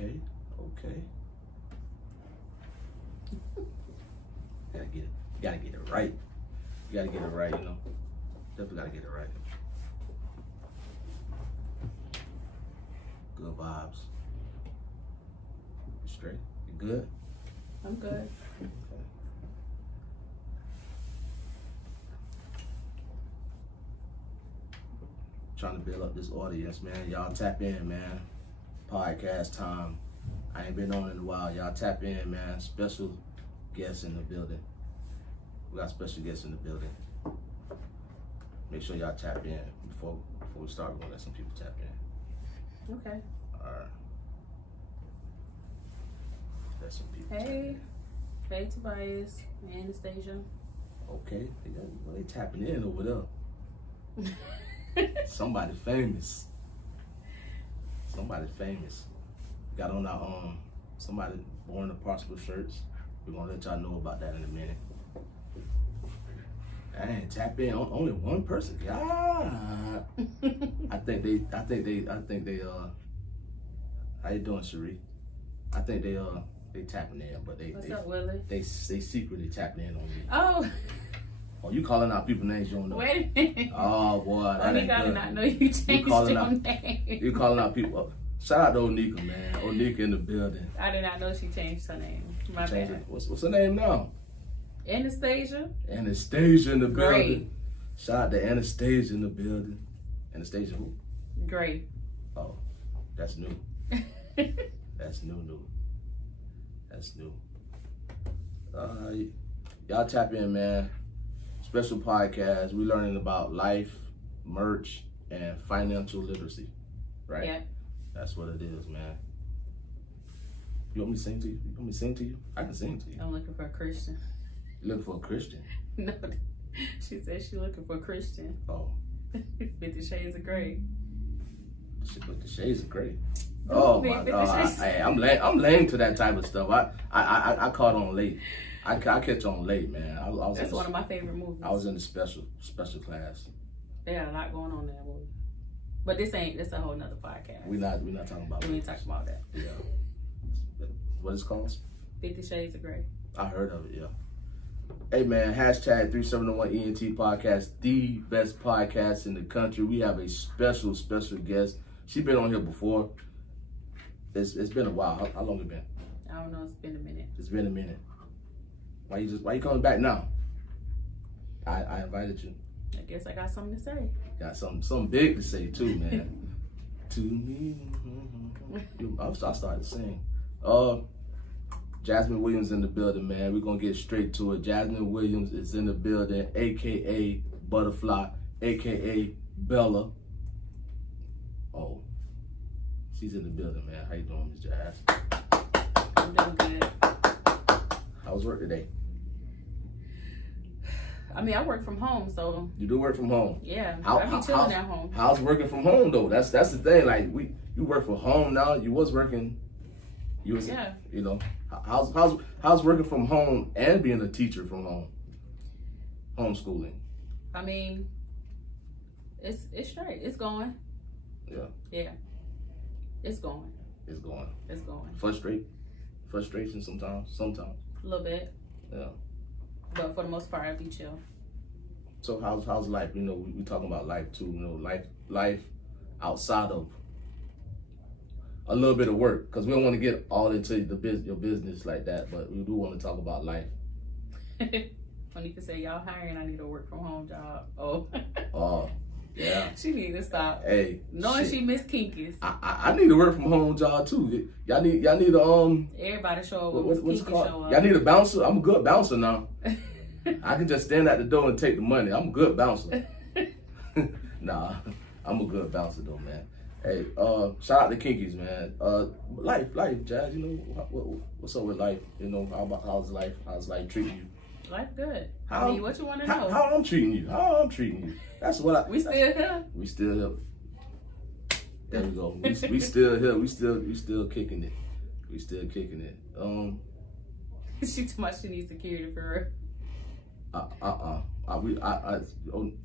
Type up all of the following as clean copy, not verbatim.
Okay, okay. You gotta get it right. You gotta get it right, you know. Definitely gotta get it right. Good vibes. You straight? You good? I'm good. Okay. Trying to build up this audience, man. Y'all tap in, man. Podcast time. I ain't been on in a while. Y'all tap in, man. Special guests in the building. We got special guests in the building. Make sure y'all tap in before we start. We're gonna let some people tap in. Okay. All right. Let some people Hey. Hey, Tobias. Hey, Anastasia. Okay. They tapping in over there. Somebody famous. Somebody famous. Got on our somebody born to prosper shirts. We're gonna let y'all know about that in a minute. Dang, tap in. Only one person. God. I think they how you doing, Cherie? I think they tapping in, but What's up, Willie? they secretly tapping in on me. Oh. Oh, you calling out people names you don't know. Wait a minute. Oh boy, that ain't Onika good. did not know you changed your name. You calling out people. Shout out to Onika, man. Onika in the building. I did not know she changed her name. My bad. What's her name now? Anastasia. Anastasia in the building. Great. Shout out to Anastasia in the building. Anastasia who? Great. Oh, that's new. That's new. That's new. Y'all tap in, man. Special podcast. We learning about life, merch, and financial literacy. Right? Yeah. That's what it is, man. You want me to sing to you? You want me to sing to you? I can sing to you. I'm looking for a Christian. You looking for a Christian? No. She said she's looking for a Christian. Oh. 50 Shades of Grey. But the shades are great. The Oh movie, my 50 God! Shades. I'm lame to that type of stuff. I caught on late. I catch on late, man. I was That's one of my favorite movies. I was in the special class. They got a lot going on in that movie. But this a whole nother podcast. We're not talking about. We ain't talking about that. Yeah. What it's called? 50 Shades of Grey. I heard of it. Yeah. Hey man, hashtag 3701ENT podcast, the best podcast in the country. We have a special guest. She been on here before. It's been a while. How long it been? I don't know. It's been a minute. It's been a minute. Why you coming back now? I invited you. I guess I got something to say. Got something big to say too, man. To me, I started to sing. Jasmine Williams in the building, man. We're gonna get straight to it. Jasmine Williams is in the building, aka Butterfly, aka Bella. Oh, she's in the building, man. How you doing, Miss Jazz? I'm doing good. How was work today? I mean, I work from home, so. You do work from home? Yeah, I be chilling at home. How's working from home though? That's the thing. Like you work from home now. You was working. Yeah. You know, how's working from home and being a teacher from home? Homeschooling. I mean, it's straight. It's going. Yeah. Yeah. It's going. It's going. It's going. Frustration sometimes. A little bit. Yeah. But for the most part, I be chill. So how's life? You know, we talking about life too. You know, life outside of a little bit of work, because we don't want to get all into your business like that, but we do want to talk about life. When you can say y'all hiring, I need a work from home job. Oh. Oh, yeah. She need to stop. Hey, knowing shit. she miss Kinkies. I need a work from home job too. Y'all need a Everybody show up. What's it called? Show up. Y'all need a bouncer. I'm a good bouncer now. I can just stand at the door and take the money. I'm a good bouncer. Nah, I'm a good bouncer though, man. Hey, shout out to Kinkies, man. Life, Jazz. You know what's up with life? You know how's life treating you? Life good. I mean, what you want to know? How I'm treating you? That's what We still here. We still here. There we go. We still here. We still kicking it. We still kicking it. She too much. She needs security for her. I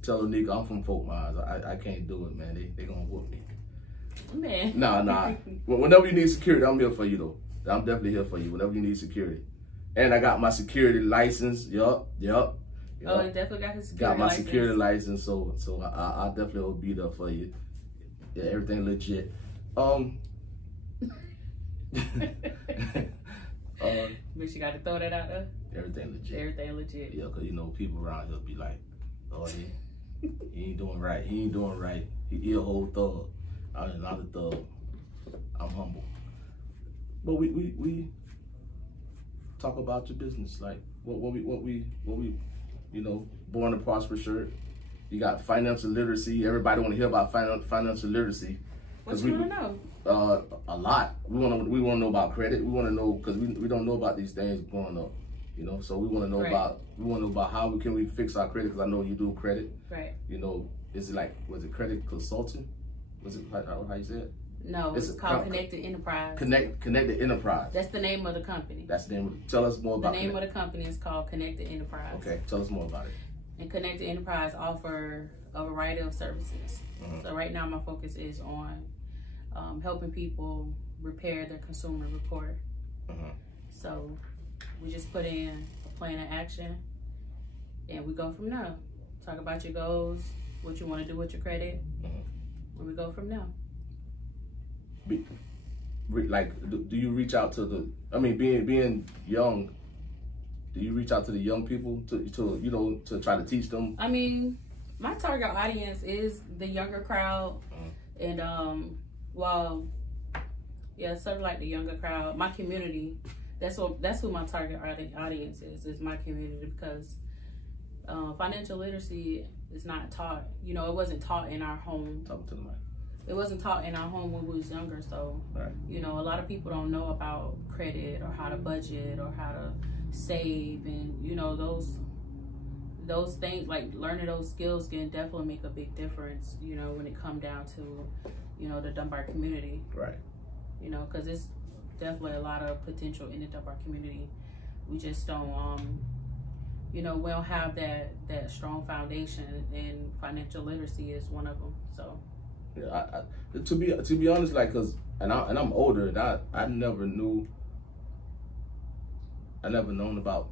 tell Onika I'm from Fort Myers. I can't do it, man. They gonna whoop me. Man. Nah. Whenever you need security, I'm here for you though. I'm definitely here for you. Whenever you need security, and I got my security license. Yup. Oh, he definitely got his security got my license. security license, so I definitely will be there for you. Yeah, everything legit. But you got to throw that out there. Everything legit. Everything legit. Yeah, cause you know people around here be like, oh yeah, he ain't doing right. He ain't doing right. He a whole thug. I'm not a thug. I'm humble. But we talk about your business, like what we you know, born to prosper shirt. You got financial literacy. Everybody want to hear about financial literacy. What you want to know? A lot. We want to know about credit. We want to know because we don't know about these things growing up. You know, so we want to know about how can we fix our credit, because I know you do credit. Right. You know, is it like, was it credit consulting? Was it how you say it? No, it's called Connected Enterprise. Connected Enterprise. That's the name of the company. That's the name. Tell us more about the name of the company is called Connected Enterprise. Okay, tell us more about it. And Connected Enterprise offer a variety of services. Mm-hmm. So right now my focus is on helping people repair their consumer report. Mm-hmm. So we just put in a plan of action and we go from there. Talk about your goals, what you want to do with your credit, and we go from there. Like, do you reach out to the, I mean, being young, do you reach out to the young people to you know, to try to teach them? I mean, my target audience is the younger crowd. And well, yeah, sort of like the younger crowd, my community, that's who my target audience is my community, because financial literacy is not taught. You know, it wasn't taught in our home. Talk to the mic. It wasn't taught in our home when we was younger, so you know, a lot of people don't know about credit or how to budget or how to save, and you know, those things, like learning those skills can definitely make a big difference, you know, when it come down to, you know, the Dunbar community. Right. You know, because it's definitely a lot of potential in the Dunbar community. We just don't, you know, we don't have that strong foundation, and financial literacy is one of them. So. Yeah, to be honest, like, cause and I'm older, and I never known about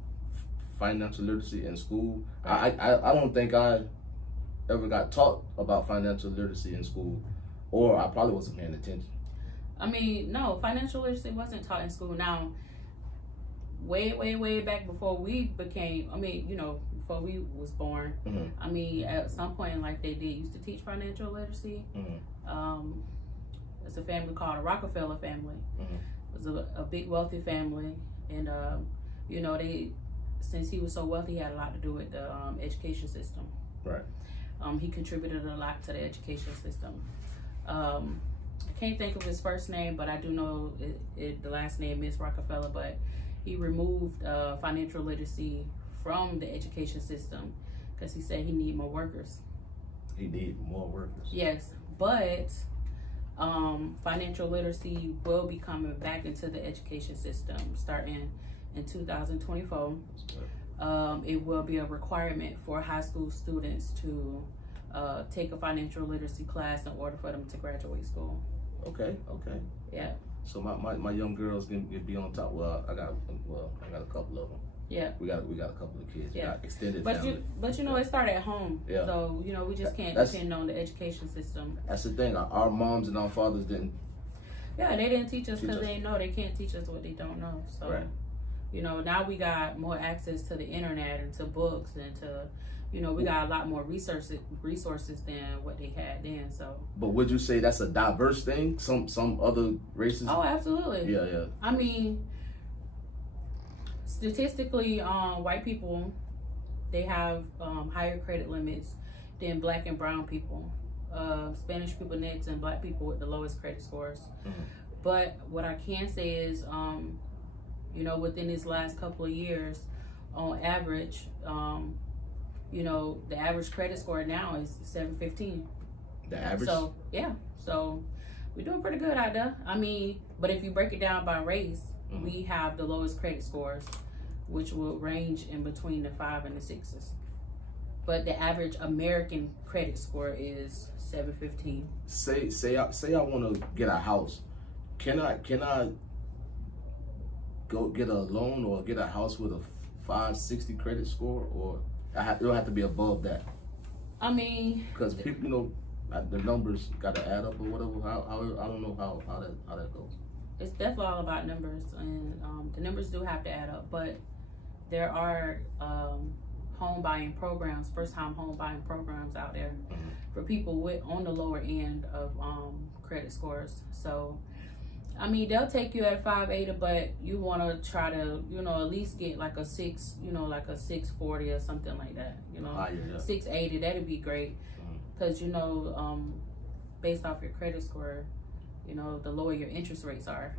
financial literacy in school. I don't think I ever got taught about financial literacy in school, or I probably wasn't paying attention. I mean, no, financial literacy wasn't taught in school. Now, way back before we became, I mean, you know, before we was born, I mean, at some point in life they did used to teach financial literacy. It's a family called the Rockefeller family. It was a big wealthy family, and you know, since he was so wealthy, he had a lot to do with the education system. Right. He contributed a lot to the education system. I can't think of his first name, but I do know the last name is Rockefeller. But he removed financial literacy from the education system because he said he need more workers. He need more workers. Yes, but financial literacy will be coming back into the education system starting in 2024. It will be a requirement for high school students to take a financial literacy class in order for them to graduate school. Okay. Yeah. So my young girls can be on top. Well, I got a couple of them. Yeah. We got a couple of kids. Yeah. Got extended but family. But you know, it started at home. Yeah. So you know, we just can't depend on the education system. That's the thing. Our moms and our fathers didn't. Yeah, they didn't teach us because they know they can't teach us what they don't know. So. Right. You know, now we got more access to the internet and to books and to, you know, we got a lot more resources than what they had then. So. But would you say that's a diverse thing? Some other races? Oh, absolutely. Yeah. I mean, statistically, white people, they have higher credit limits than black and brown people. Spanish people next, and black people with the lowest credit scores. But what I can say is, you know, within these last couple of years, on average, you know, the average credit score now is 715. The average? So, yeah. So, we're doing pretty good out there. I mean, but if you break it down by race, we have the lowest credit scores, which will range in between the 5 and the 6s. but the average American credit score is 715. Say I want to get a house. Can I go get a loan or get a house with a 560 credit score, or it'll have to be above that? I mean, because people, you know, the numbers got to add up or whatever. I don't know how that goes. It's definitely all about numbers, and the numbers do have to add up. But there are home buying programs, first time home buying programs out there for people with on the lower end of credit scores. So I mean, they'll take you at 580, but you want to try to, you know, at least get like a 640 or something like that, you know. 680, that'd be great, because you know, based off your credit score, you know, the lower your interest rates are.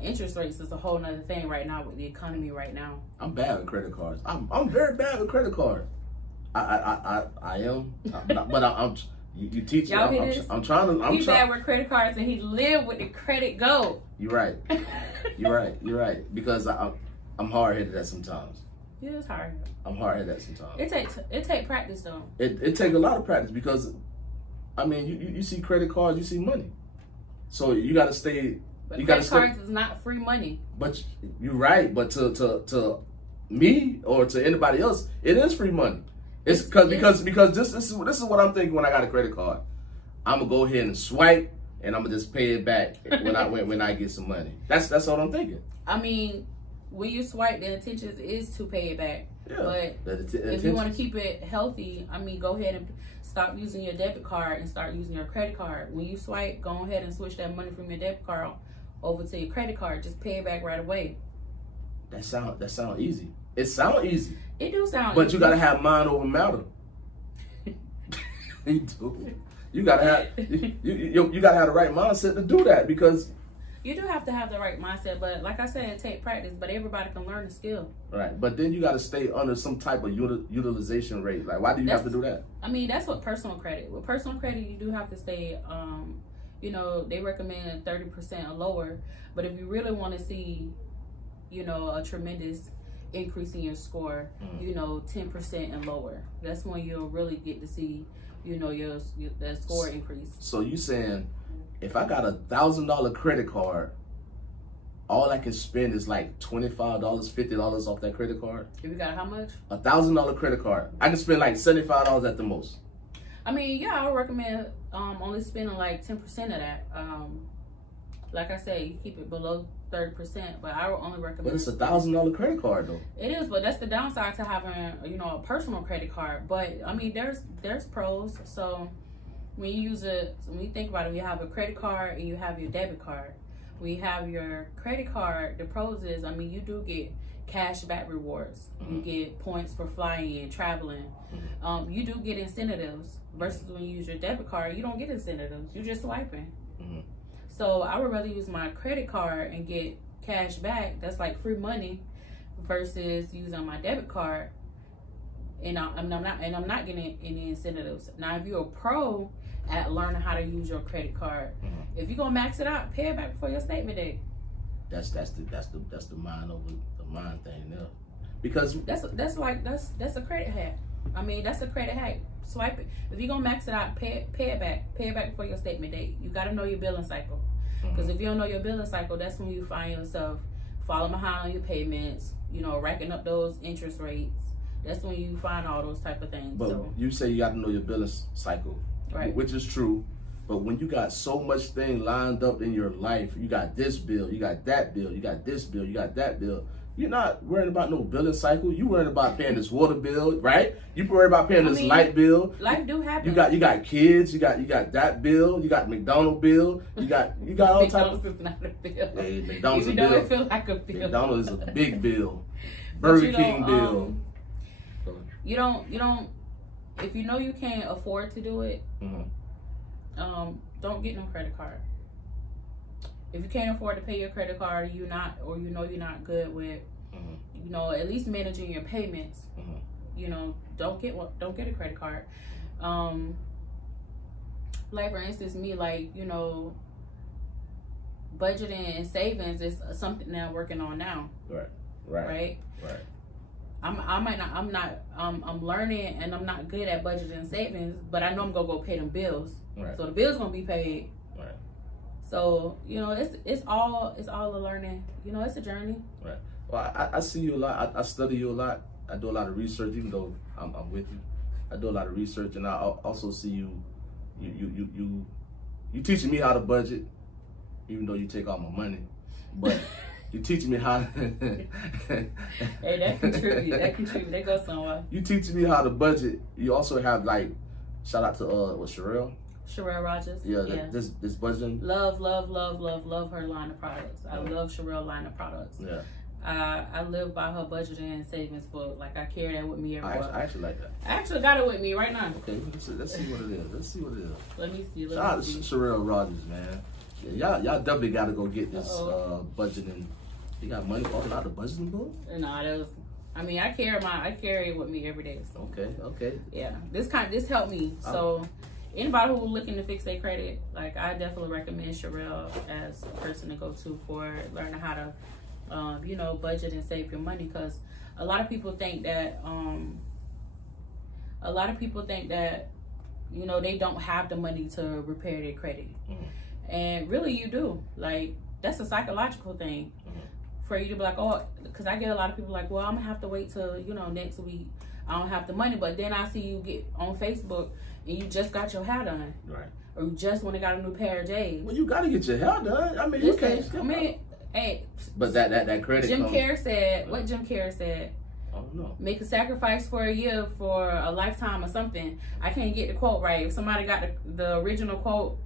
Interest rates is a whole nother thing right now with the economy right now. I'm bad with credit cards. I'm very bad with credit cards. I am, but I'm. You teach me. I'm trying to. He's bad with credit cards, and he live with the credit go. You're right. You're right. Because I'm hard headed at sometimes. Yeah, it's hard. I'm hard headed at sometimes. It take practice though. It take a lot of practice, because, I mean, you see credit cards, you see money, so you got to stay. But credit cards is not free money. But you're right. But to me or to anybody else, it is free money. It's because this is what I'm thinking when I got a credit card. I'm gonna go ahead and swipe, and I'm gonna just pay it back when I get some money. That's what I'm thinking. I mean, when you swipe, the intention is to pay it back. Yeah, but if you want to keep it healthy, I mean, go ahead and stop using your debit card and start using your credit card. When you swipe, go ahead and switch that money from your debit card over to your credit card. Just pay it back right away. That sound easy. It sounds easy. It do sound but easy. You gotta have mind over matter. You do. You gotta have you gotta have the right mindset to do that, because you do have to have the right mindset. But like I said, it takes practice. But everybody can learn the skill. Right. But then you gotta stay under some type of utilization rate. Like, why do you have to do that? I mean, that's what personal credit. With personal credit, you do have to stay. You know, they recommend 30% or lower. But if you really want to see, you know, a tremendous increase in your score, you know, 10% and lower, that's when you'll really get to see, you know, your that score increase. So you saying if I got $1,000 credit card, all I can spend is like $25, $50 off that credit card? If you got how much? $1,000 credit card, I can spend like $75 at the most. I mean, yeah, I would recommend only spending like 10% of that. Like I said, you keep it below 30%, but I would only recommend. But it's $1,000 credit card though. It is, but that's the downside to having, you know, a personal credit card. But I mean, there's pros. So when you use it, when you think about it, you have a credit card and you have your debit card. When you have your credit card, the pros is, I mean, you do get cash back rewards. You get points for flying and traveling. You do get incentives, versus when you use your debit card, you don't get incentives. You're just swiping. So I would rather use my credit card and get cash back. That's like free money, versus using my debit card and I'm not getting any incentives. Now, if you're a pro at learning how to use your credit card, if you're gonna max it out, pay it back before your statement date. That's the mind over the mind thing there, because that's a credit hack. I mean, that's a credit hack. Swipe it. If you're gonna max it out, pay it back before your statement date. You got to know your billing cycle, because if you don't know your billing cycle, that's when you find yourself falling behind on your payments, you know, racking up those interest rates. That's when you find all those type of things. But you say you got to know your billing cycle, right? Which is true. But when you got so much thing lined up in your life, you got this bill, you got that bill, you got this bill, you got that bill. You're not worrying about no billing cycle. You worrying about paying this water bill, right? You worry about paying this light bill. Life do happen. You got kids. You got that bill. You got McDonald's bill. You got all type of. McDonald's is not a bill. Hey, McDonald's even is a bill. It feel like a bill. McDonald's is a big bill. Burger King bill. You don't. If you know you can't afford to do it, don't get no credit card. If you can't afford to pay your credit card, you're not good with, you know, at least managing your payments. You know, don't get a credit card. Like for instance, me, like, you know, budgeting and savings is something that I'm working on now. Right. I'm learning and I'm not good at budgeting and savings, but I know I'm gonna go pay them bills. Right. So the bills gonna be paid. Right. So, you know, it's all a learning. You know, it's a journey. Right. Well, I see you a lot. I study you a lot. I do a lot of research, even though I'm with you. I do a lot of research, and I also see you teaching me how to budget, even though you take all my money. But you teach me how. Hey, that contribute. That goes somewhere. You teaching me how to budget. You also have, like, shout out to Sherelle. Sherelle Rogers. Yeah. This budgeting. Love her line of products. I love Sherelle line of products. Yeah. I live by her budgeting and savings book. Like, I carry that with me everywhere. I actually like that. I actually got it with me right now. Okay, let's see what it is. Let me see. Shout out to Sherelle Rogers, man. Yeah, y'all definitely got to go get this budgeting. You got money falling out of the budgeting book? No, I carry it with me every day. So. Okay. Yeah, this helped me. So anybody who's looking to fix their credit, like, I definitely recommend Sherelle as a person to go to for learning how to, budget and save your money. Because a lot of people think that, they don't have the money to repair their credit. Mm-hmm. And really you do. Like, that's a psychological thing. Mm-hmm. For you to be like, oh, because I get a lot of people like, well, I'm gonna have to wait till, next week. I don't have the money. But then I see you get on Facebook and you just got your hair done. Right. Or you just went and got a new pair of J's. Well, you got to get your hair done. I mean, you can't skip hey. But that credit. Jim Carrey said, what Jim Carrey said? I don't know. Make a sacrifice for a year for a lifetime or something. I can't get the quote right. If somebody got the original quote,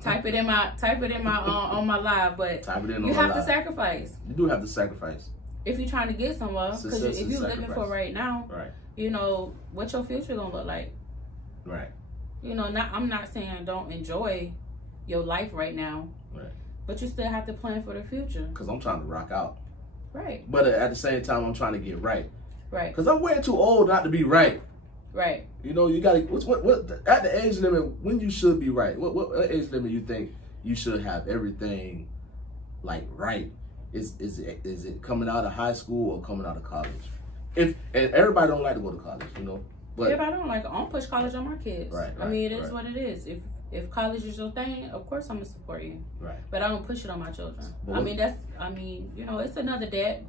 type it in my on my live. But type it in. You have to sacrifice. You do have to sacrifice if you're trying to get somewhere. Because if you're living for right now, right? What your future gonna look like. Right. I'm not saying don't enjoy your life right now. Right. But you still have to plan for the future. Because I'm trying to rock out. Right. But at the same time, I'm trying to get right. Right. Because I'm way too old not to be right. Right. You got to, what at the age limit, when you should be right? What age limit you think you should have everything, like, right? Is it coming out of high school or coming out of college? And everybody don't like to go to college, But everybody don't like. I don't push college on my kids. Right. I mean, it is what it is. If college is your thing, of course I'm gonna support you. Right. But I don't push it on my children. It's another debt.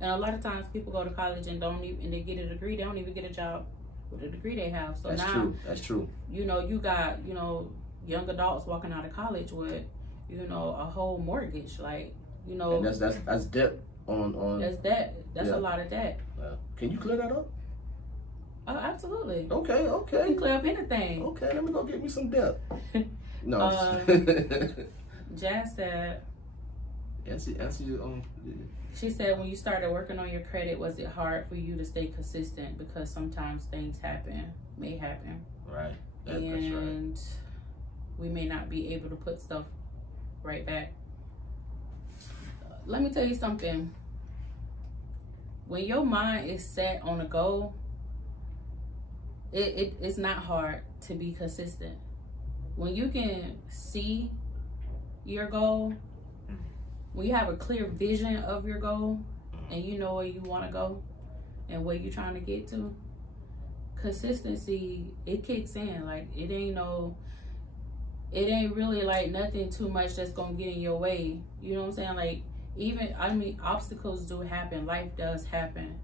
And a lot of times people go to college and they get a degree. They don't even get a job with the degree they have. So That's true. You got young adults walking out of college with a whole mortgage, like And that's debt on. That's debt. That's a lot of debt. Can you clear that up? Oh, absolutely. Okay. You can clear up anything. Okay, let me go get me some debt. No. Jazz said. Answer your own. She said, when you started working on your credit, was it hard for you to stay consistent? Because sometimes things may happen. Right. That's right. We may not be able to put stuff right back. Let me tell you something. When your mind is set on a goal, it's not hard to be consistent. When you can see your goal, when you have a clear vision of your goal and you know where you want to go and where you're trying to get to, consistency, it kicks in. Like, it ain't really like nothing too much that's gonna get in your way. You know what I'm saying? Like, obstacles do happen. Life does happen.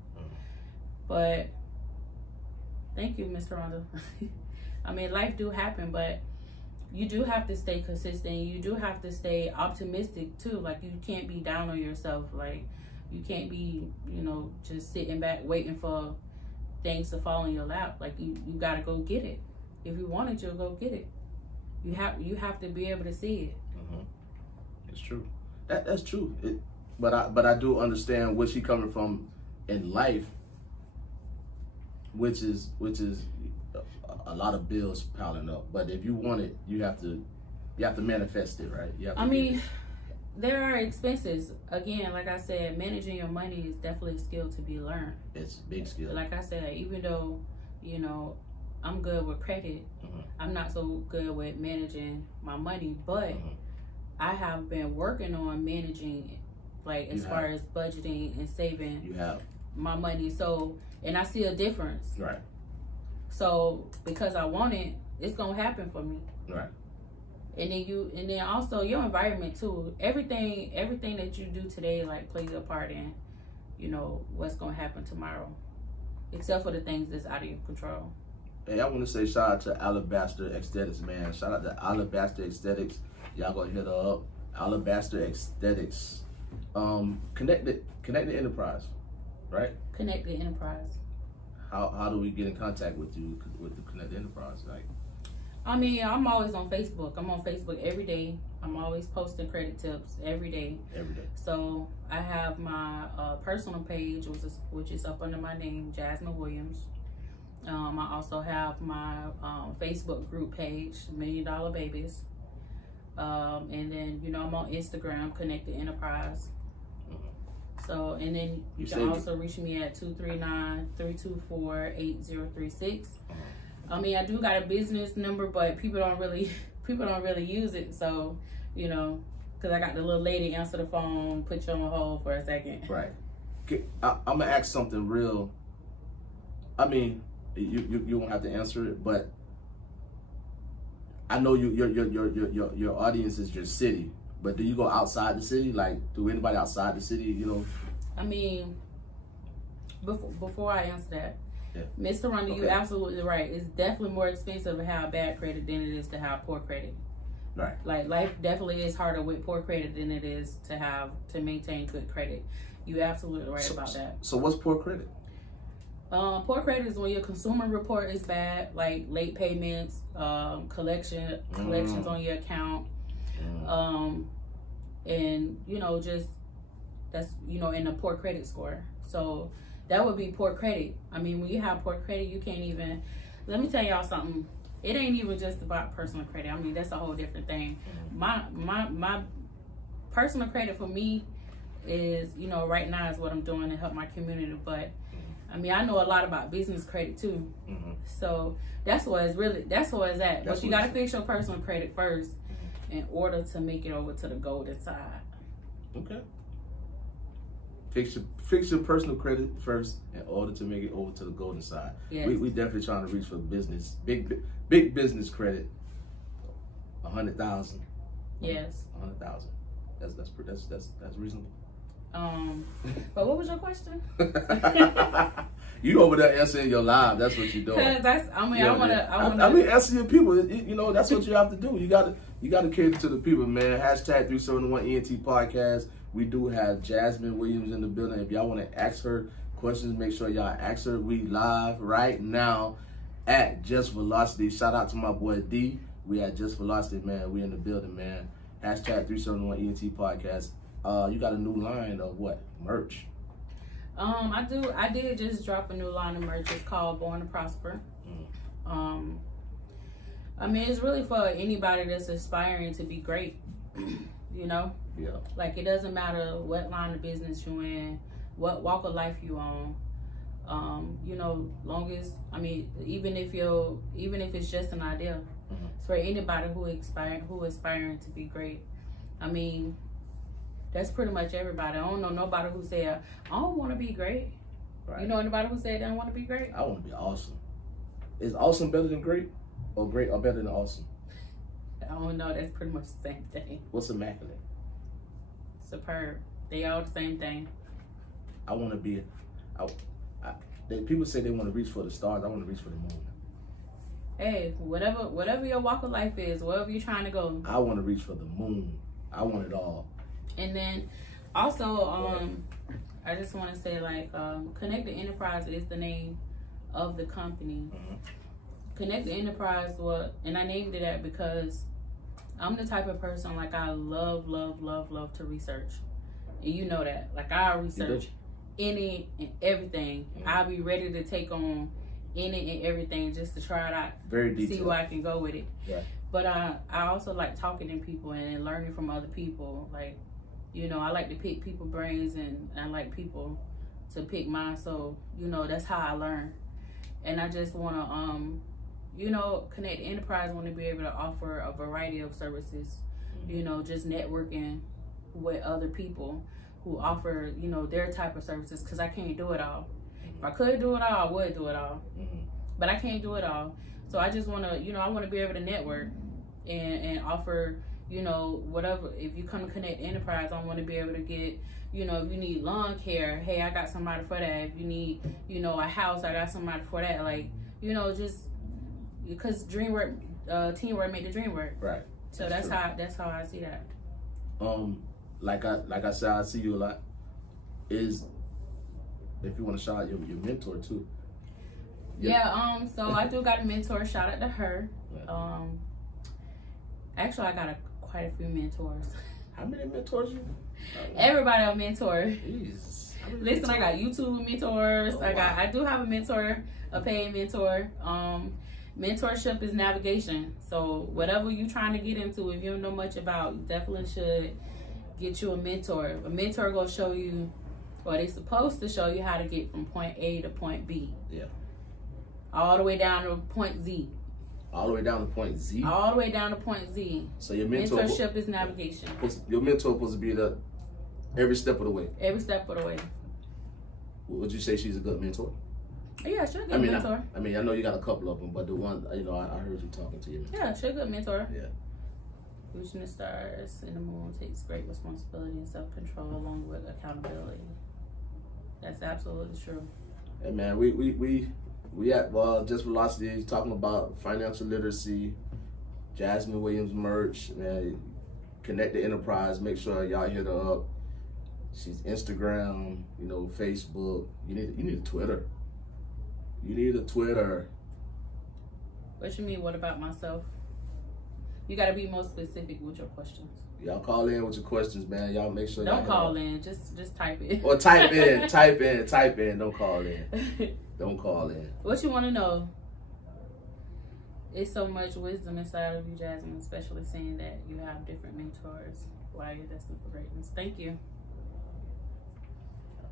But thank you, Mr. Rondo. Life do happen, but you do have to stay consistent. You do have to stay optimistic too. Like, you can't be down on yourself. Like, you can't be, just sitting back waiting for things to fall in your lap. Like, you gotta go get it. If you want it, you'll go get it. You have to be able to see it. Mm-hmm. It's true. That's true. But I do understand where she's coming from in life, which is a lot of bills piling up. But if you want it, you have to manifest it, right? There are expenses. Again, like I said, managing your money is definitely a skill to be learned. It's a big skill. Like I said, even though, I'm good with credit, I'm not so good with managing my money, but I have been working on managing, like, as far as budgeting and saving. You have. my money. So, and I see a difference. Right. So because I want it, it's gonna happen for me. Right. And then also your environment too. Everything that you do today like plays a part in, you know, what's gonna happen tomorrow. Except for the things that's out of your control. Hey, I want to say shout out to Alabaster Aesthetics, man. Shout out to Alabaster Aesthetics. Y'all gonna hit her up. Alabaster Aesthetics. Connected Enterprise, right? Connected Enterprise. How do we get in contact with you with the Connected Enterprise? Like, I mean, I'm always on Facebook. I'm on Facebook every day. I'm always posting credit tips every day. Every day. So I have my personal page, which is up under my name, Jasmine Williams. I also have my Facebook group page, $1 Million Babies. And then, you know, I'm on Instagram, Connected Enterprise. So, and then you can also reach me at 239-324-8036. I mean, I do got a business number, but people don't really use it. So, you know, because I got the little lady answer the phone, put you on hold for a second. Right. I'm gonna ask something real. I mean, you won't have to answer it, but I know your audience is your city. But do you go outside the city? Like, do anybody outside the city, you know? I mean, before I answer that, yeah. Mr. Ronda, you're absolutely right. It's definitely more expensive to have bad credit than it is to have poor credit. Right. Like, life definitely is harder with poor credit than it is to maintain good credit. You're absolutely right about that. So what's poor credit? Poor credit is when your consumer report is bad, like late payments, collections on your account. And you know, just that's, you know, in a poor credit score. So that would be poor credit. I mean, when you have poor credit, you can't even, let me tell y'all something. It ain't even just about personal credit. I mean, that's a whole different thing. My personal credit for me is, you know, right now is what I'm doing to help my community. But I mean, I know a lot about business credit too. So that's where it's at. But you got to fix your personal credit first in order to make it over to the golden side. Okay. Fix your personal credit first in order to make it over to the golden side. Yes. We definitely trying to reach for business, big business credit. 100,000. Yes. 100,000. That's reasonable. But what was your question? You over there answering your live. That's what you're doing. I mean, answering your people. You know, that's what you have to do. You got to cater to the people, man. Hashtag 371 ENT podcast. We do have Jasmine Williams in the building. If y'all want to ask her questions, make sure y'all ask her. We live right now at Just Velocity. Shout out to my boy D. We at Just Velocity, man. We in the building, man. Hashtag 371 ENT podcast. You got a new line of what? Merch. I did just drop a new line of merch. It's called Born to Prosper. I mean, it's really for anybody that's aspiring to be great. You know? Yeah. Like, it doesn't matter what line of business you're in, what walk of life you on. You know, long as, I mean, even if it's just an idea, it's for anybody who aspiring to be great. I mean, that's pretty much everybody. I don't know nobody who said, I don't want to be great. Right. You know anybody who said they don't want to be great? I want to be awesome. Is awesome better than great? Or great or better than awesome? I don't know. That's pretty much the same thing. What's immaculate? Superb. They all the same thing. I want to be, people say they want to reach for the stars. I want to reach for the moon. Hey, whatever your walk of life is, wherever you're trying to go. I want to reach for the moon. I want it all. And then also, I just want to say, like, Connected Enterprise is the name of the company. Connected Enterprise, and I named it that because I'm the type of person, like, I love to research. And you know that. Like, I research any and everything. I'll be ready to take on any and everything just to try it out. Very detailed. See where I can go with it. Yeah. But I also like talking to people and learning from other people. Like, you know, I like to pick people's brains and I like people to pick mine. So, you know, that's how I learn. And I just want to, you know, Connect Enterprise want to be able to offer a variety of services, you know, just networking with other people who offer, you know, their type of services, because I can't do it all. If I could do it all, I would do it all. But I can't do it all. So I just want to, you know, I want to be able to network and offer, you know, whatever. If you come to Connect Enterprise, I want to be able to get, you know, if you need lawn care, hey, I got somebody for that. If you need, you know, a house, I got somebody for that. Like, you know, just because teamwork make the dream work. Right. So that's how I see that. Like I said, I see you a lot. Is if you want to shout out your mentor too. Yeah. So I do got a mentor. Shout out to her. Yeah. Actually, I got quite a few mentors. How many mentors you? Everybody a mentor. Jeez. Listen, I got YouTube mentors. Oh, wow. I do have a mentor, a paid mentor. Mentorship is navigation. So whatever you're trying to get into, if you don't know much about, you definitely should get you a mentor. A mentor gonna show you, or they're supposed to show you how to get from point A to point B. Yeah. All the way down to point Z. All the way down to point Z? All the way down to point Z. So your mentor... Mentorship is navigation. Your mentor supposed to be the every step of the way? Every step of the way. Would you say she's a good mentor? Yeah, she's a good mentor. I know you got a couple of them, but the one, you know, I heard you talking to your mentor. Yeah, she's a good mentor. Yeah. Reaching the stars in the moon takes great responsibility and self-control along with accountability. That's absolutely true. Hey man, we at Just Velocity talking about financial literacy. Jasmine Williams merch, man. Connect the Enterprise. Make sure y'all hit her up. She's Instagram, you know, Facebook. You need a Twitter. You need a Twitter. What you mean? What about myself? You got to be more specific with your questions. Y'all call in with your questions, man. Y'all make sure. Don't call in. Just type it. Or type in. Type in. Don't call in. Don't call in. What you want to know? It's so much wisdom inside of you, Jasmine, especially seeing that you have different mentors while you're destined for greatness. Thank you.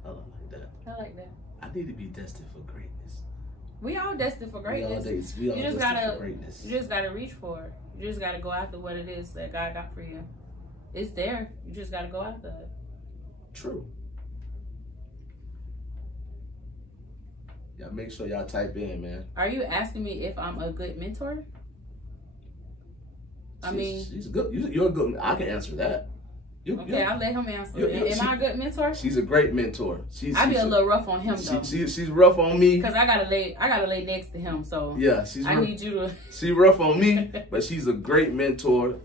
I like that. I like that. I need to be destined for greatness. We all destined for greatness. We all destined for greatness. You just gotta reach for it. You just gotta go after what it is that God got for you. It's there. You just gotta go after it. True. Y'all make sure y'all type in, man. Are you asking me if I'm a good mentor? She's good. You're a good. I can answer that. I'll let him answer. Am I a good mentor? She's a great mentor. I be a little rough on him though. She's rough on me because I gotta lay next to him. So yeah, I need you to. She's rough on me, but she's a great mentor.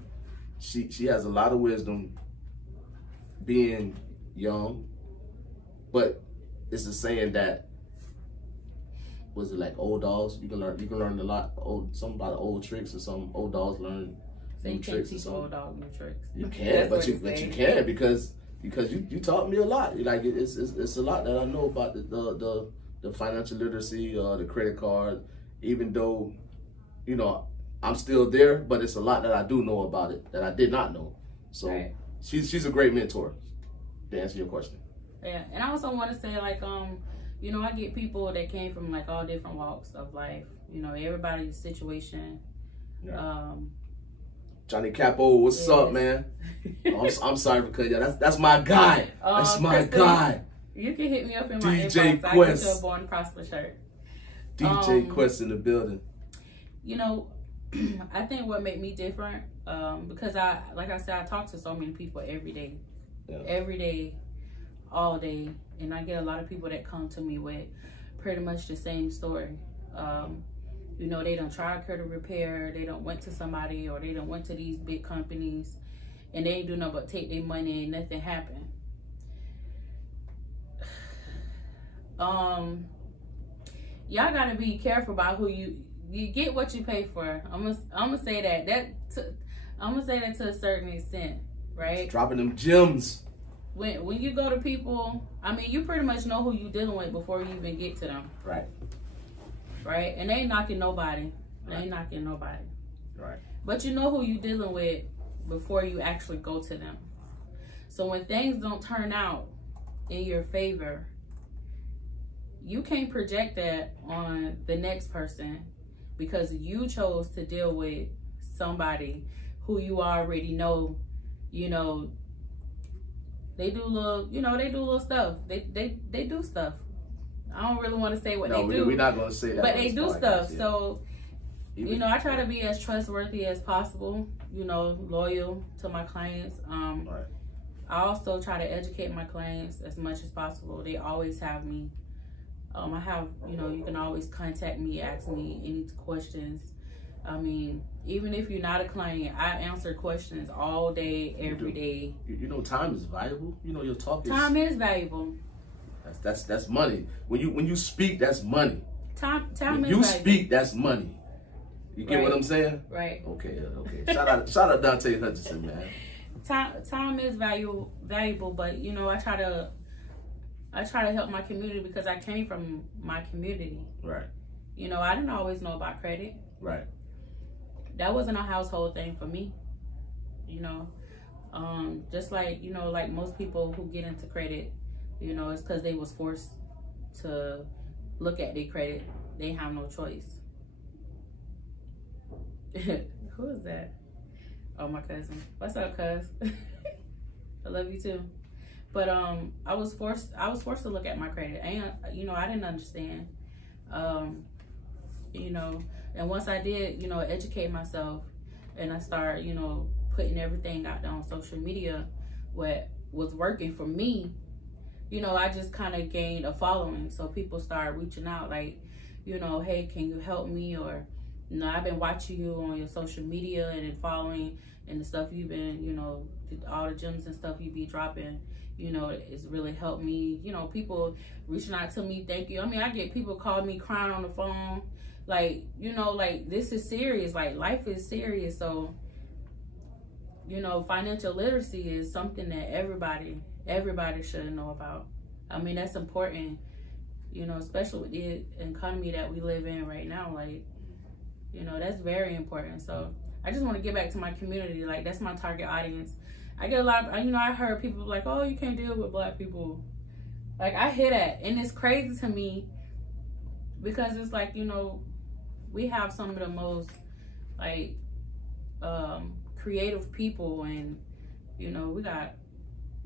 She has a lot of wisdom, being young, but it's a saying that, was it like old dogs? You can learn a lot. Some about old tricks, or some old dogs learn. So you can't teach old dog new tricks. You can, but you can because you taught me a lot. Like it's a lot that I know about the financial literacy, the credit card. Even though, you know, I'm still there, but it's a lot that I do know about it that I did not know. So right. She's a great mentor. To answer your question. Yeah, and I also want to say like you know, I get people that came from like all different walks of life. You know, everybody's situation. Yeah. Johnny Capo, what's up, man? I'm sorry because that's my guy. That's my guy. You can hit me up in my DJ inbox. Quest. I get your Born Prosper shirt. DJ Quest in the building. You know, I think what made me different, because like I said, I talk to so many people every day. Yeah. Every day, all day. And I get a lot of people that come to me with pretty much the same story. You know, they done tried credit repair, they done went to somebody, or they done went to these big companies, and they ain't do nothing but take their money and nothing happened. Y'all gotta be careful about who you get what you pay for. I'm gonna say that. I'm gonna say that to a certain extent, right? Just dropping them gems. When you go to people, I mean, you pretty much know who you dealing with before you even get to them. Right. Right? And they ain't knocking nobody. They ain't knocking nobody. Right. But you know who you dealing with before you actually go to them. So when things don't turn out in your favor, you can't project that on the next person because you chose to deal with somebody who you already know, you know, They do little, you know, they do little stuff. They do stuff. I don't really want to say what they do. We're not going to say that. But they do stuff. Yeah. So, you know, I try to be as trustworthy as possible, you know, loyal to my clients. Right. I also try to educate my clients as much as possible. They always have me. I have, you know, you can always contact me, ask me any questions. I mean, even if you're not a client, I answer questions all day, every day. You know, time is valuable. You know, your talk is... Time is valuable. That's money. When you speak, that's money. Time when is valuable. you speak, that's money. You get what I'm saying? Right. Okay. Shout out Dante Hutchinson, man. Time is valuable, but you know, I try to help my community because I came from my community. Right. You know, I didn't always know about credit. Right. That wasn't a household thing for me. You know, just like, you know, like most people who get into credit, you know, it's because they was forced to look at their credit. They have no choice. Who is that? Oh, my cousin. What's up, cuz? I love you too. But I was forced to look at my credit. And you know, I didn't understand. You know, and once I did, you know, educate myself, and I started, you know, putting everything out there on social media, what was working for me, you know, I just kind of gained a following. So people started reaching out, like, you know, hey, can you help me? Or, you know, I've been watching you on your social media and then following, and the stuff you've been, you know, all the gems and stuff you be dropping, you know, it's really helped me. You know, people reaching out to me, thank you. I mean, I get people calling me crying on the phone, like, you know, like, this is serious, like, life is serious. So, you know, financial literacy is something that everybody should know about. I mean, that's important, you know, especially with the economy that we live in right now. Like, you know, that's very important. So I just want to get back to my community. Like, that's my target audience. I get a lot of, you know, I heard people like, oh, you can't deal with Black people. Like, I hear that, and it's crazy to me because it's like, you know, we have some of the most, like, creative people, and, you know, we got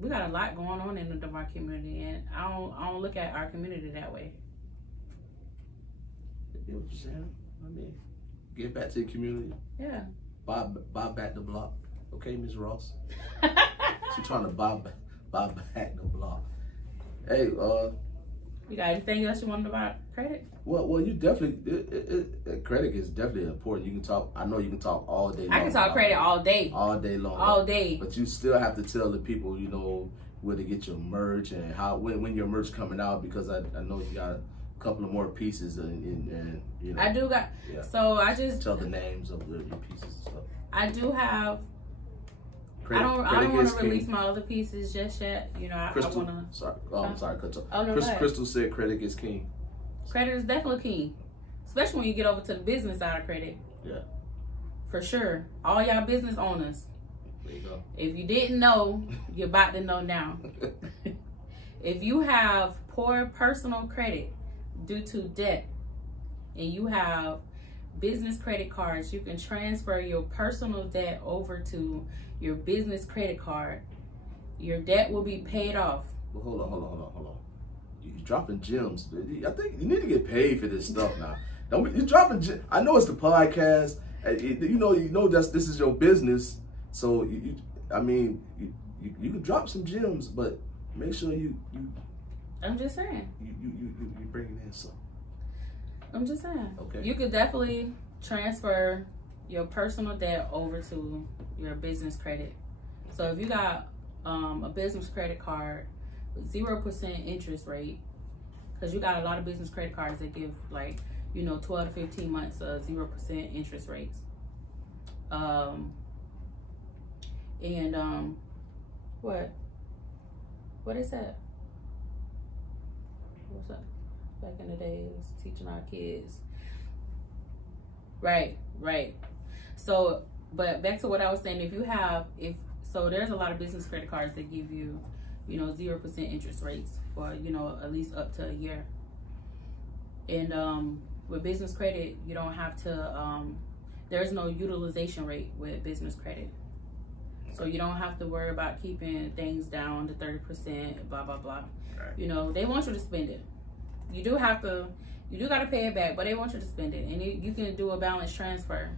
a lot going on in our community, and I don't look at our community that way. You know what you're saying? I mean, get back to the community. Yeah. Buy back the block. Okay, Ms. Ross. She's trying to buy back the block. Hey, you got anything else you want about credit? Well, you definitely, credit is definitely important. You can talk, I know you can talk all day long. I can talk credit all day. All day long. All day. But you still have to tell the people, you know, where to get your merch and how, when your merch coming out, because I know you got a couple of more pieces and you know. I do got, yeah. So I just. Tell the names of your pieces and stuff. I do have. I don't want to release my other pieces just yet. You know, Crystal, I want to. Sorry. Oh, I'm sorry. Oh, no, Crystal said credit is king. Credit is definitely king, especially when you get over to the business side of credit. Yeah. For sure. All y'all business owners. There you go. If you didn't know, you're about to know now. If you have poor personal credit due to debt, and you have business credit cards, you can transfer your personal debt over to your business credit card. Your debt will be paid off. Well, hold on. You're dropping gems. I think you need to get paid for this stuff now. You're dropping. I know it's the podcast. You know this is your business. So I mean, you can drop some gems, but make sure you. I'm just saying. You bringing in some. I'm just saying. Okay. You could definitely transfer your personal debt over to your business credit. So if you got a business credit card with 0% interest rate, because you got a lot of business credit cards that give, like, you know, 12 to 15 months of 0% interest rates. What is that? What's up? Back in the days, teaching our kids. Right. So, but back to what I was saying, so there's a lot of business credit cards that give you, you know, 0% interest rates for, you know, at least up to a year. And with business credit, you don't have to, there's no utilization rate with business credit. So you don't have to worry about keeping things down to 30%, blah, blah, blah. Right. You know, they want you to spend it. You do got to pay it back, but they want you to spend it. And you can do a balance transfer.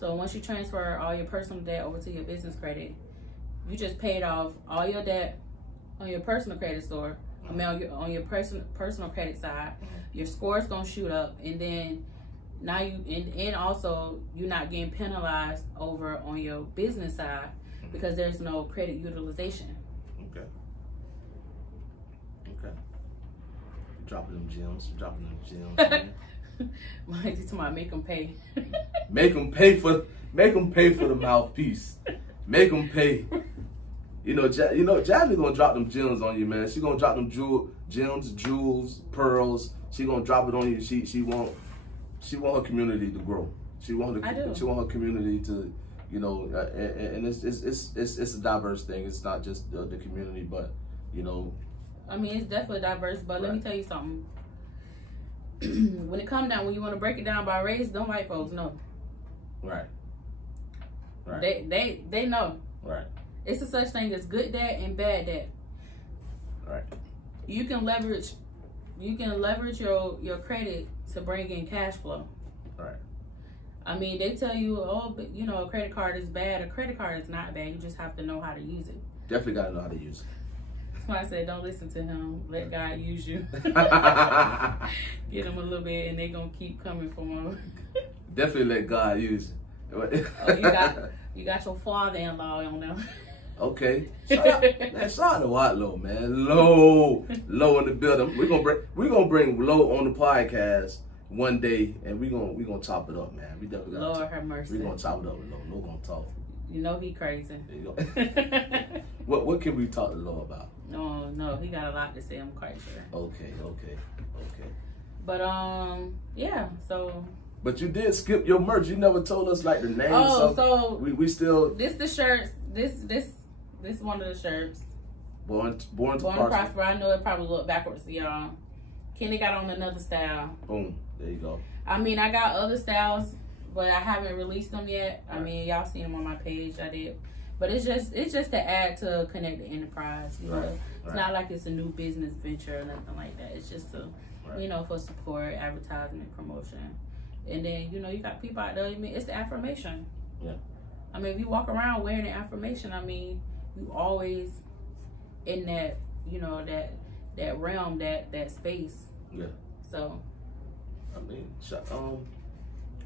So once you transfer all your personal debt over to your business credit, you just paid off all your debt on your personal credit score. I mean, on your personal credit side, your score's gonna shoot up, and then now and also you're not getting penalized over on your business side because there's no credit utilization. Okay. Dropping them gems. Man. My auntie told me make them pay. Make them pay for the mouthpiece. Make them pay. You know, Jasmine gonna drop them gems on you, man. She gonna drop them gems, jewels, pearls. She gonna drop it on you. She want her community to grow. She want her community to, you know, and it's a diverse thing. It's not just the community, but you know. I mean, it's definitely diverse, but let me tell you something. When it comes down, when you want to break it down by race, them white folks know. Right. They know. Right. It's a such thing as good debt and bad debt. Right. You can leverage your credit to bring in cash flow. Right. I mean, they tell you, oh, but you know, a credit card is bad. A credit card is not bad. You just have to know how to use it. Definitely got to know how to use it. That's why I said, don't listen to him. Let God use you. Get him a little bit, and they gonna keep coming for more. Definitely let God use it. Oh, you got your father-in-law on there. Okay. Shout out to Watlow, man. Low in the building. We're gonna bring Low on the podcast one day, and we're gonna chop it up, man. We definitely Lord have mercy. We're gonna chop it up with Low. Low gonna talk. You know he crazy. There you go. What can we talk to Low about? No, he got a lot to say. I'm quite sure. Okay. But yeah. So. But you did skip your merch. You never told us like the name. Oh, so we still. This the shirts. This one of the shirts. Born to Prosper. I know it probably looked backwards to y'all. Kenny got on another style. Boom. There you go. I mean, I got other styles, but I haven't released them yet. Right. I mean, y'all see them on my page. I did. But it's just to add to Connect the Enterprise. You know, it's not like it's a new business venture or nothing like that. It's just to, you know, for support, advertisement, promotion. And then, you know, you got people out there. I mean, it's the affirmation. Yeah. I mean, if you walk around wearing the affirmation, I mean, you always in that, you know, that realm, that space. Yeah. So. I mean, well,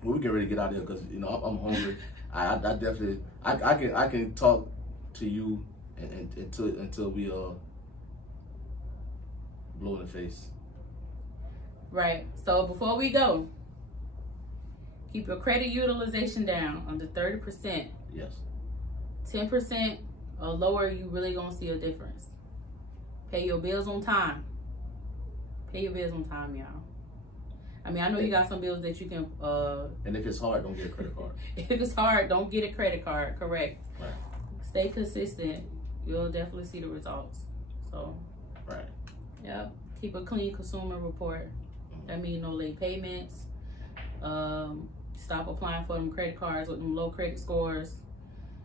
we get ready to get out of here because, you know, I'm hungry. I definitely, I can talk to you until we blue in the face. Right. So before we go, keep your credit utilization down under 30%. Yes. 10% or lower, you really gonna see a difference. Pay your bills on time. Pay your bills on time, y'all. I mean, I know you got some bills that you can. And if it's hard, don't get a credit card. If it's hard, don't get a credit card. Correct. Right. Stay consistent. You'll definitely see the results. So. Right. Yep. Keep a clean consumer report. That means no late payments. Stop applying for them credit cards with them low credit scores.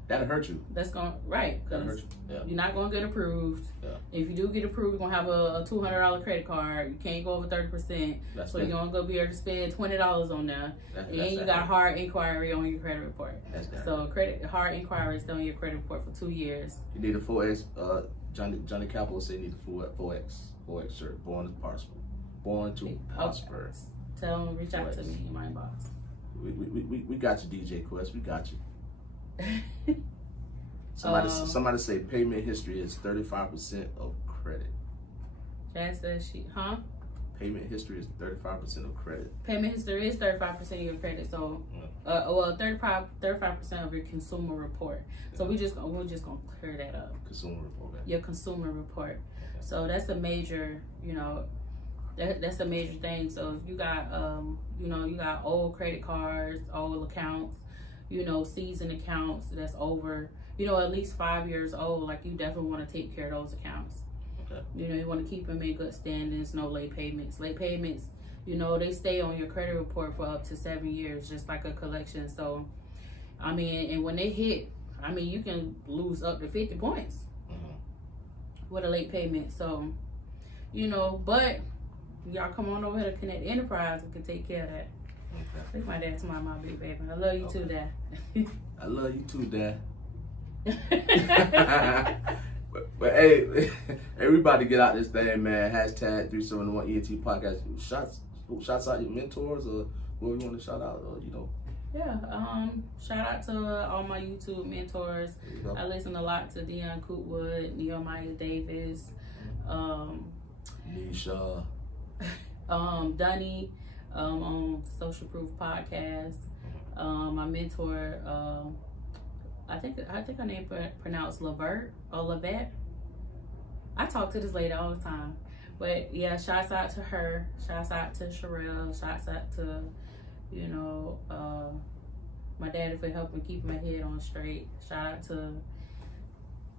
That'll hurt you. That's going right. That'll hurt you. Yeah. You're not going to get approved. Yeah. If you do get approved, you're going to have a $200 credit card. You can't go over 30%. So you're going to be able to spend $20 on there. And you got hard inquiry on your credit report. So hard inquiry is on your credit report for 2 years. You need a 4X. Johnny Capital said you need a 4X shirt. Born to prosper. Born to prosper. Tell them reach out to me in my inbox. We got you, DJ Quest. We got you. Somebody say payment history is 35% of credit. Jazz says Payment history is 35% of credit. Payment history is 35% of your credit. So, 35% of your consumer report. So we're just gonna clear that up. Consumer report. Okay. Your consumer report. Okay. So that's a major, you know, that's a major thing. So if you got, you know, you got old credit cards, old accounts, you know, seasoned accounts that's over, you know, at least 5 years old, like you definitely want to take care of those accounts. Okay. You know, you want to keep them in good standings, no late payments. Late payments, you know, they stay on your credit report for up to 7 years, just like a collection. So, I mean, and when they hit I mean, you can lose up to 50 points with a late payment. So, you know, but y'all come on over here to Connect Enterprise. We can take care of that. Okay. I think my dad's my big baby. I love you too, Dad. I love you too, Dad. but hey, everybody get out this thing, man. Hashtag 371 ENT podcast. Shouts out your mentors, or what we want to shout out, or, you know. Yeah, shout out to all my YouTube mentors. I listen a lot to Dion Cootwood, Nehemiah Davis, Nisha, Dunny, on Social Proof Podcast. My mentor, I think her name pronounced Lavert or Lavette. I talk to this lady all the time. But yeah, shouts out to her. Shouts out to Sherelle. Shouts out to, you know, my daddy for helping keep my head on straight. Shout out to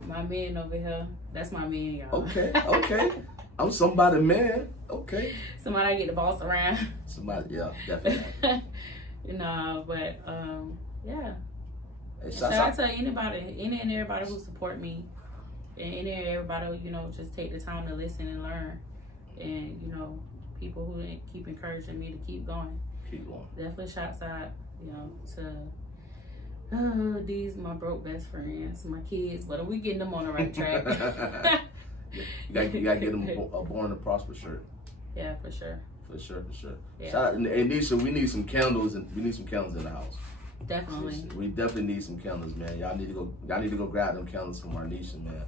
my man over here. That's my man, y'all. Okay. I'm somebody, man. Okay. Somebody I get the boss around. Somebody, yeah, definitely. You know, but yeah. Hey, shout out to anybody, any and everybody who support me, and any and everybody who, you know, just take the time to listen and learn, and, you know, people who keep encouraging me to keep going. Keep going. Definitely shouts out, you know, to these my broke best friends, my kids, but we getting them on the right track. You gotta get them a Born to Prosper shirt. Yeah, for sure. For sure. Yeah. Shout out, and Nisha, we need some candles, and we need some candles in the house. Definitely. We definitely need some candles, man. Y'all need to go grab them candles from Arnisha, man.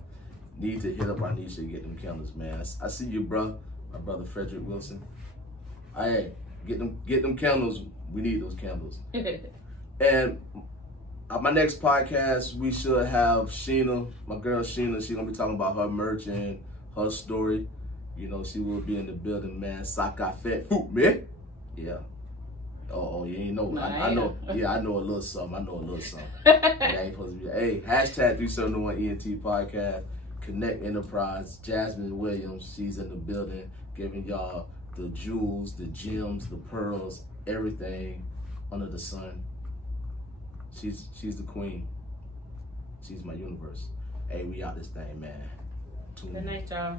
Need to hit up Arnisha and get them candles, man. I see you, bro. My brother Frederick Wilson. Hey, get them candles. We need those candles. And my next podcast, we should have Sheena, my girl Sheena. She's gonna be talking about her merch and her story. You know, she will be in the building, man. Saka Fat Food, man. Yeah. Oh, you ain't know. No, I know. Yeah, I know a little something. That ain't supposed to be. Hey, hashtag 371 ENT podcast. Connect Enterprise. Jasmine Williams, she's in the building, giving y'all the jewels, the gems, the pearls, everything under the sun. She's the queen. She's my universe. Hey, we out this thing, man. Good night, y'all.